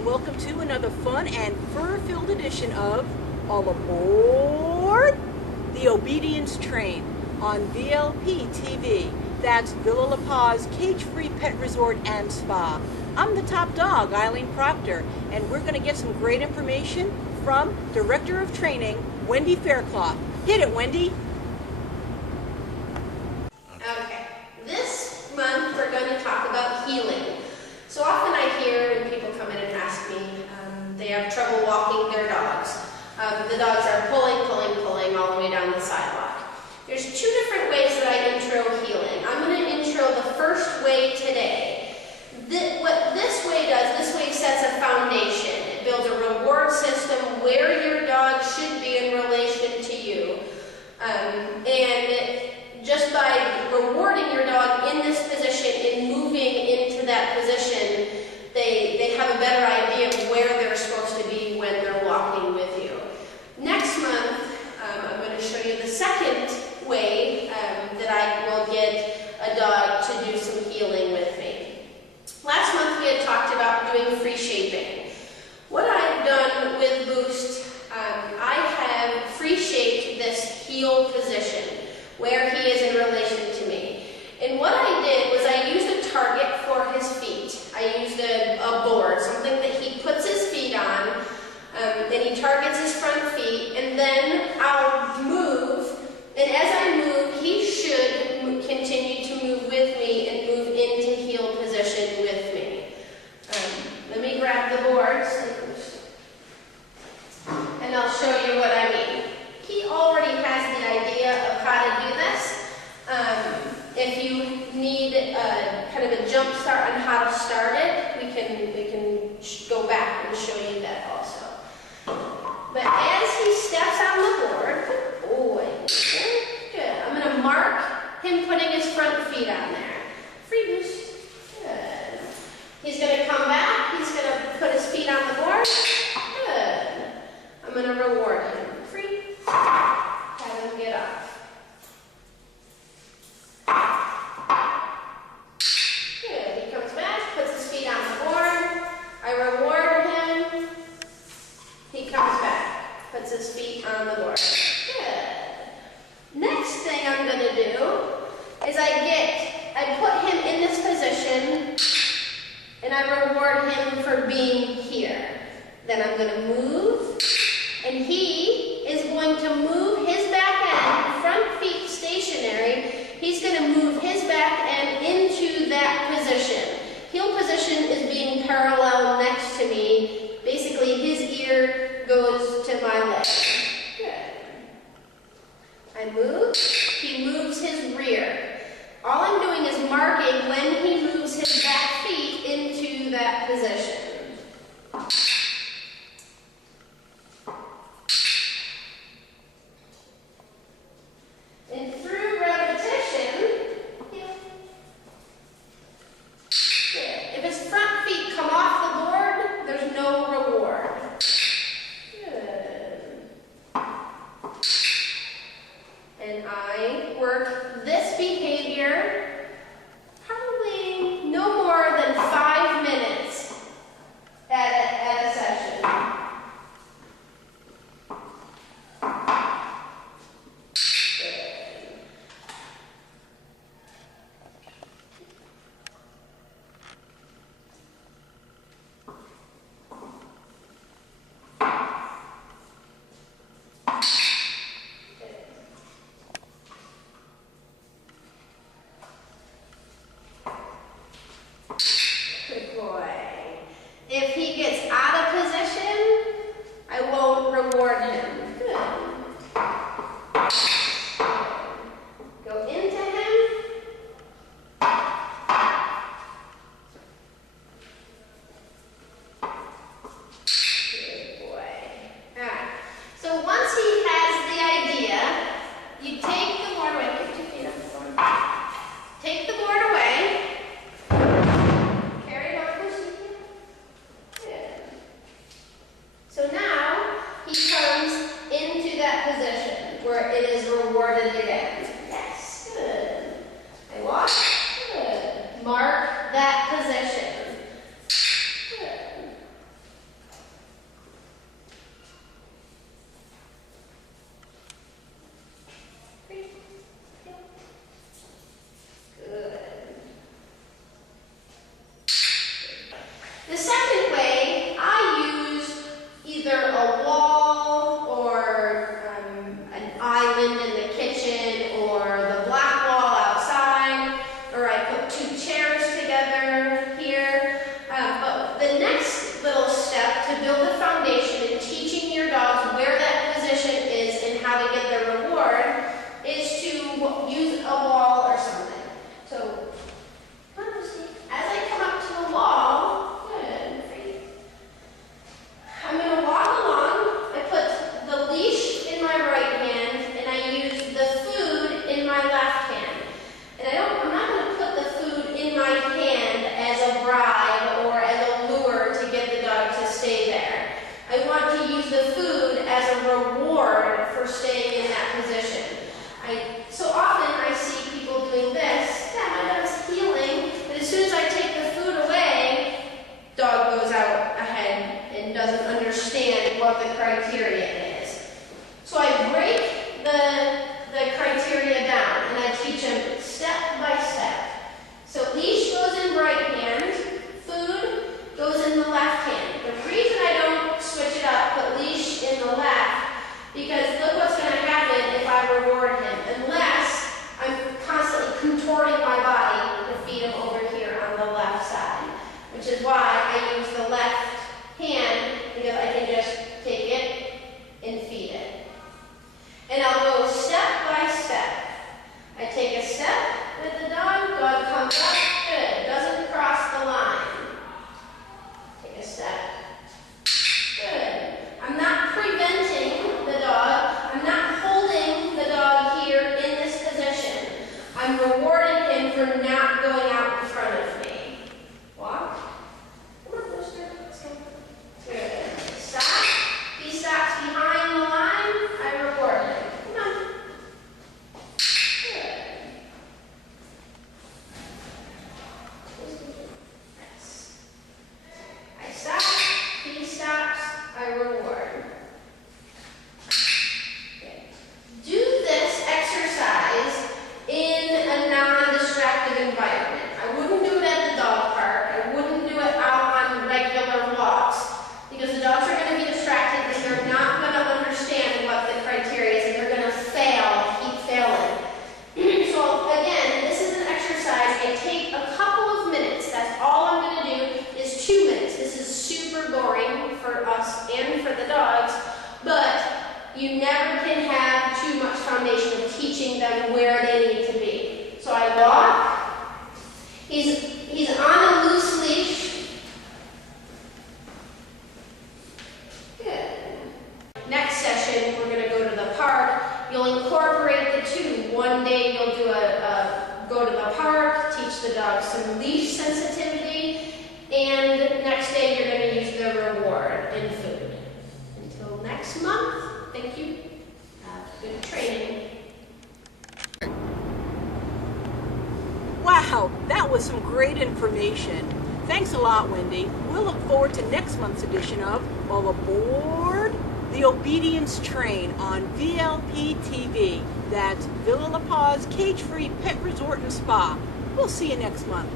and welcome to another fun and fur-filled edition of All Aboard the Obedience Train on VLP TV. That's Villa La PAWS Cage-Free Pet Resort and Spa. I'm the top dog, Eileen Proctor, and we're going to get some great information from Director of Training, Wendi Faircloth. Hit it, Wendi. Okay, this month we're going to talk about heeling. So often I hear when people come in and ask me, they have trouble walking their dogs. The dogs are pulling all the way down the sidewalk. There's two different ways that I intro heeling. I'm going to intro the first way today. What this way does, this way sets a foundation. It builds a reward system where your dog should be in relation to you. And just by rewarding your dog in this position and moving into that position, they have a better idea of where they're supposed to be when they're walking with you. Next month, I'm going to show you the second way that I will get a dog to do some heeling with me. Last month we had talked about doing free shaping. What I've done with Boost, I have free shaped this heel position where he is in relation to me. And what I did was I used a target for his feet. I used a board, something that he puts his feet on, and he targets his front feet, and then I'll move, and as I move, he should continue to move with me and move into heel position with me. Let me grab the boards, and I'll show you what I mean. He already has the idea of how to do this. If you need kind of a jump start on how to start it, we can go back and show you that also. But as he steps on the board, good. I'm going to mark him putting his front feet on there. Free boost. Good. He's going to come back. He's going to put his feet on the board. Good. I'm going to reward him. Free. Have him get up. Good. He comes back, puts his feet on the board. I reward him. He comes back, puts his feet on the board. Good. Next thing I'm going to do is I put him in this position and I reward him for being here. Then I'm going to move, and he is going to move his back end, front feet stationary. He's going to move his back end into that position. Heel position is being parallel next to me. Basically, his ear goes to my leg. Good. I move. He moves his rear. All I'm doing is marking when he moves his back feet into that position. And through repetition, if his front feet come off the board, there's no reward. Good. And I work this behavior probably no more than 5 minutes at a session. Good boy. If he gets out of position, I won't reward him. Good. Go into him. Good boy. Alright. So once he has the idea, you take the board away. Put your feet on the board. Take the board away. So now he comes criteria is. So I break the criteria down and I teach them step by step. So leash goes in right hand, food goes in the left hand. The reason I don't switch it up, put leash in the left, because look what's going to happen if I reward him, unless I'm constantly contorting my body to feed him over here on the left side, which is why I use the left hand, because I can just take it and feed it. And I'll go step by step. I take a step with the dog, dog comes up, good, doesn't cross the line. Take a step, good. I'm not preventing the dog, I'm not holding the dog here in this position. I'm rewarding him for not going out in front of me. Walk. Come on, Booster, let's go. Good. Stop. He stops behind the line, I reward him. Come on. Good. Yes. I stop, he stops, I reward. Okay. Do this exercise in a non-distracted environment. I wouldn't do it at the dog park. I wouldn't do it out on regular walks, because the dogs are going to be distracted and they're not going to understand what the criteria is, and they're going to fail, keep failing. So again, this is an exercise. I take a couple of minutes. That's all I'm going to do is 2 minutes. This is super boring for us and for the dogs, but you never can have too much foundation of teaching them where they need to be. So I walk. He's on a loose leash. Good. Next session, we're going to go to the park. You'll incorporate the two. One day you'll do go to the park, teach the dog some leash sensitivity, and next day you're going to use the reward and food. Until next month, thank you. Have good training. Wow, that was some great information. Thanks a lot, Wendy. We'll look forward to next month's edition of All Aboard the Obedience Train on VLP TV. That's Villa La PAWS Cage-Free Pet Resort and Spa. We'll see you next month.